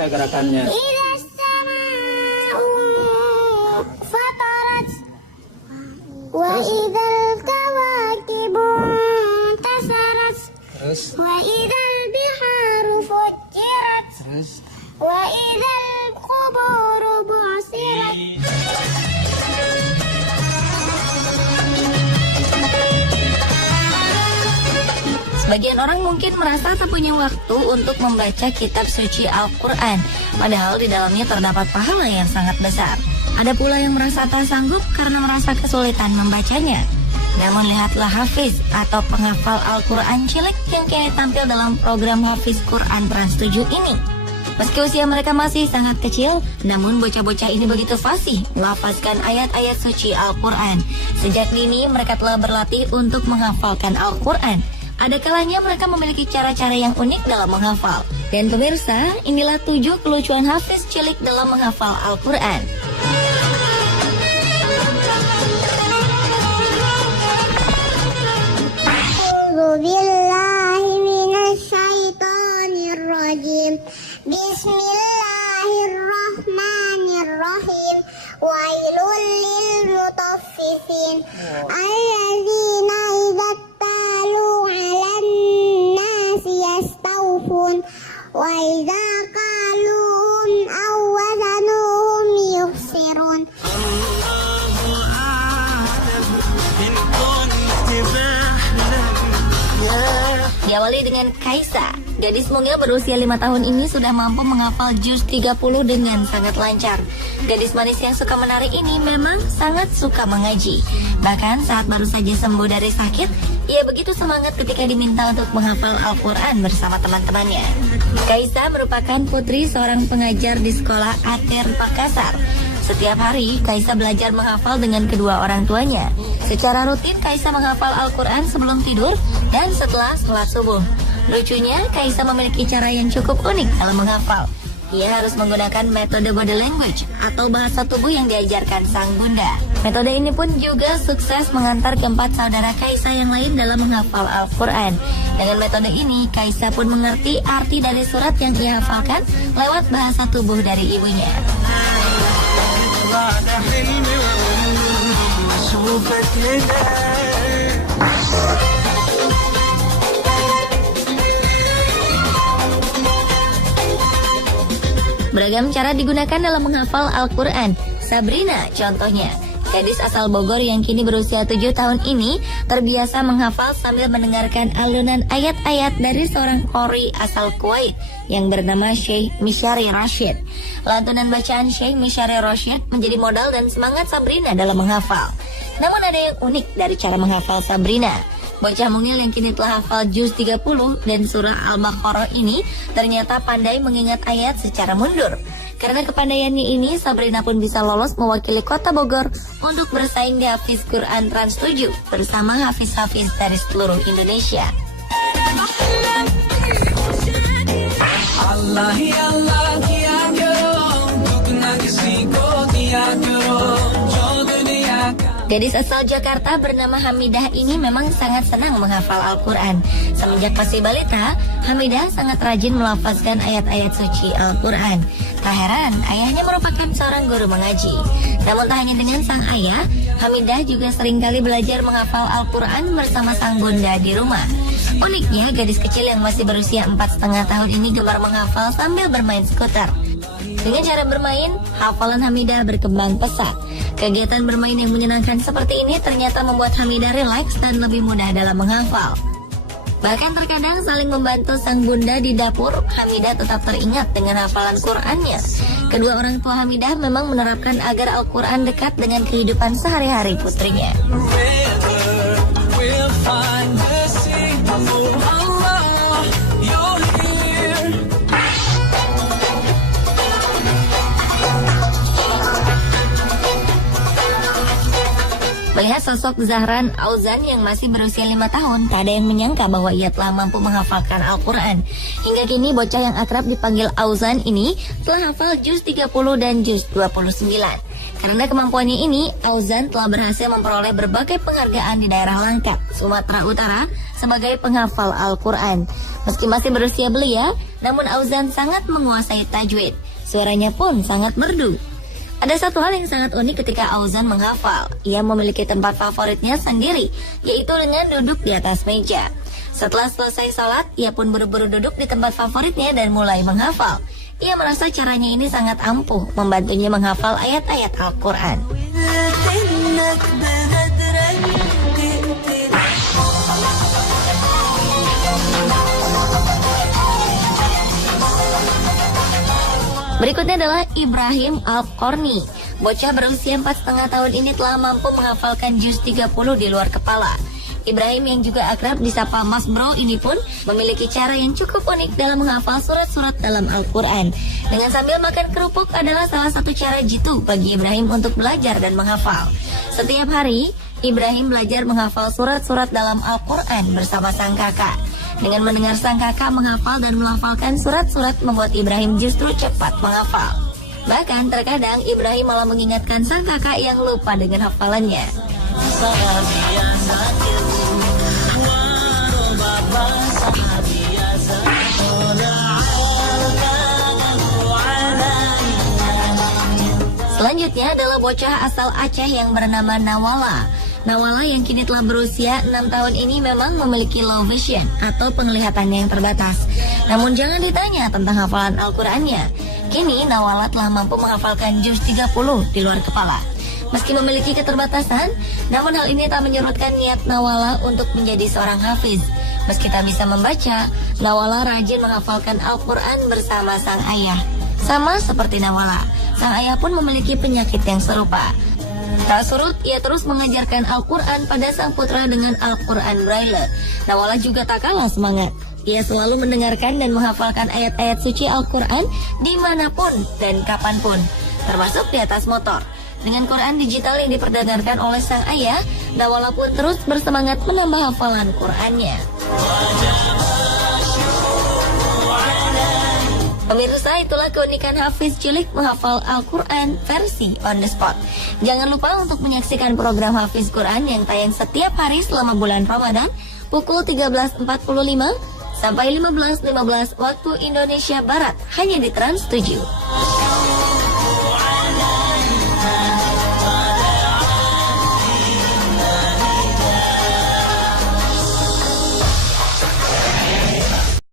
bisa gerakannya. Idza sama'u fatarat wa idzal kawakibu tasarat wa idzal biharu fujirat wa idzal quburu bu'sirat. Sebagian orang mungkin merasa tak punya waktu untuk membaca kitab suci Al-Quran, padahal di dalamnya terdapat pahala yang sangat besar. Ada pula yang merasa tak sanggup karena merasa kesulitan membacanya. Namun lihatlah Hafiz atau penghafal Al-Quran cilik yang kini tampil dalam program Hafiz Quran Trans 7 ini. Meski usia mereka masih sangat kecil, namun bocah-bocah ini begitu fasih melafazkan ayat-ayat suci Al-Quran. Sejak dini mereka telah berlatih untuk menghafalkan Al-Quran. Ada kalanya mereka memiliki cara-cara yang unik dalam menghafal. Dan pemirsa, inilah 7 kelucuan Hafiz cilik dalam menghafal Al-Quran. A'udzubillahi minasyaitonirrajim. Bismillahirrahmanirrahim. Wailul lil mutaffifin alladzina idza talu 'alan nasi yastawfun wa idza qaluhum aw wazanuhum yukhsirun. Diawali dengan Kaisa. Gadis mungil berusia 5 tahun ini sudah mampu menghafal juz 30 dengan sangat lancar. Gadis manis yang suka menari ini memang sangat suka mengaji. Bahkan saat baru saja sembuh dari sakit, ia begitu semangat ketika diminta untuk menghafal Al-Quran bersama teman-temannya. Kaisa merupakan putri seorang pengajar di sekolah Ater Makassar. Setiap hari, Kaisa belajar menghafal dengan kedua orang tuanya. Secara rutin, Kaisa menghafal Al-Quran sebelum tidur dan setelah sholat subuh. Lucunya, Kaisa memiliki cara yang cukup unik dalam menghafal. Ia harus menggunakan metode body language atau bahasa tubuh yang diajarkan sang bunda. Metode ini pun juga sukses mengantar keempat saudara Kaisa yang lain dalam menghafal Al-Quran. Dengan metode ini, Kaisa pun mengerti arti dari surat yang ia hafalkan lewat bahasa tubuh dari ibunya. Beragam cara digunakan dalam menghafal Al-Quran. Sabrina contohnya, gadis asal Bogor yang kini berusia 7 tahun ini terbiasa menghafal sambil mendengarkan alunan ayat-ayat dari seorang qori asal Kuwait yang bernama Syekh Mishari Rashid. Lantunan bacaan Syekh Mishari Rashid menjadi modal dan semangat Sabrina dalam menghafal. Namun ada yang unik dari cara menghafal Sabrina. Bocah mungil yang kini telah hafal juz 30 dan surah Al-Baqarah ini ternyata pandai mengingat ayat secara mundur. Karena kepandaiannya ini, Sabrina pun bisa lolos mewakili kota Bogor untuk bersaing di Hafiz Quran Trans 7 bersama Hafiz-Hafiz dari seluruh Indonesia. Allah ya Allah kiya karo dukna kisi ko diya karo jo duniya. Gadis asal Jakarta bernama Hamidah ini memang sangat senang menghafal Al-Quran. Semenjak masih balita, Hamidah sangat rajin melafazkan ayat-ayat suci Al-Quran. Tak heran, ayahnya merupakan seorang guru mengaji. Namun tak hanya dengan sang ayah, Hamidah juga seringkali belajar menghafal Al-Quran bersama sang bunda di rumah. Uniknya, gadis kecil yang masih berusia 4,5 tahun ini gemar menghafal sambil bermain skuter. Dengan cara bermain, hafalan Hamidah berkembang pesat. Kegiatan bermain yang menyenangkan seperti ini ternyata membuat Hamidah rileks dan lebih mudah dalam menghafal. Bahkan terkadang saling membantu sang bunda di dapur, Hamidah tetap teringat dengan hafalan Qur'annya. Kedua orang tua Hamidah memang menerapkan agar Al-Quran dekat dengan kehidupan sehari-hari putrinya. Melihat sosok Zahran Auzan yang masih berusia 5 tahun, tak ada yang menyangka bahwa ia telah mampu menghafalkan Al-Quran. Hingga kini bocah yang akrab dipanggil Auzan ini telah hafal juz 30 dan juz 29. Karena kemampuannya ini, Auzan telah berhasil memperoleh berbagai penghargaan di daerah Langkat, Sumatera Utara sebagai penghafal Al-Quran. Meski masih berusia belia, namun Auzan sangat menguasai tajwid. Suaranya pun sangat merdu. Ada satu hal yang sangat unik ketika Auzan menghafal. Ia memiliki tempat favoritnya sendiri, yaitu dengan duduk di atas meja. Setelah selesai sholat, ia pun buru-buru duduk di tempat favoritnya dan mulai menghafal. Ia merasa caranya ini sangat ampuh membantunya menghafal ayat-ayat Al-Quran. Berikutnya adalah Ibrahim Al-Qorni. Bocah berusia 4,5 tahun ini telah mampu menghafalkan juz 30 di luar kepala. Ibrahim yang juga akrab disapa Mas Bro ini pun memiliki cara yang cukup unik dalam menghafal surat-surat dalam Al-Quran. Dengan sambil makan kerupuk adalah salah satu cara jitu bagi Ibrahim untuk belajar dan menghafal. Setiap hari, Ibrahim belajar menghafal surat-surat dalam Al-Quran bersama sang kakak. Dengan mendengar sang kakak menghafal dan melafalkan surat-surat membuat Ibrahim justru cepat menghafal. Bahkan terkadang Ibrahim malah mengingatkan sang kakak yang lupa dengan hafalannya. Selanjutnya adalah bocah asal Aceh yang bernama Nawala. Nawala yang kini telah berusia 6 tahun ini memang memiliki low vision atau penglihatannya yang terbatas. Namun jangan ditanya tentang hafalan Al-Qurannya. Kini Nawala telah mampu menghafalkan juz 30 di luar kepala. Meski memiliki keterbatasan, namun hal ini tak menyurutkan niat Nawala untuk menjadi seorang hafiz. Meski tak bisa membaca, Nawala rajin menghafalkan Al-Quran bersama sang ayah. Sama seperti Nawala, sang ayah pun memiliki penyakit yang serupa. Tak surut, ia terus mengajarkan Al-Quran pada sang putra dengan Al-Quran Braille. Nawala juga tak kalah semangat. Ia selalu mendengarkan dan menghafalkan ayat-ayat suci Al-Quran dimanapun dan kapanpun, termasuk di atas motor. Dengan Quran digital yang diperdengarkan oleh sang ayah, Nawala pun terus bersemangat menambah hafalan Qurannya. Pemirsa, itulah keunikan Hafiz cilik menghafal Al-Quran versi on the spot. Jangan lupa untuk menyaksikan program Hafiz Quran yang tayang setiap hari selama bulan Ramadan pukul 13.45 sampai 15.15 waktu Indonesia Barat hanya di Trans 7.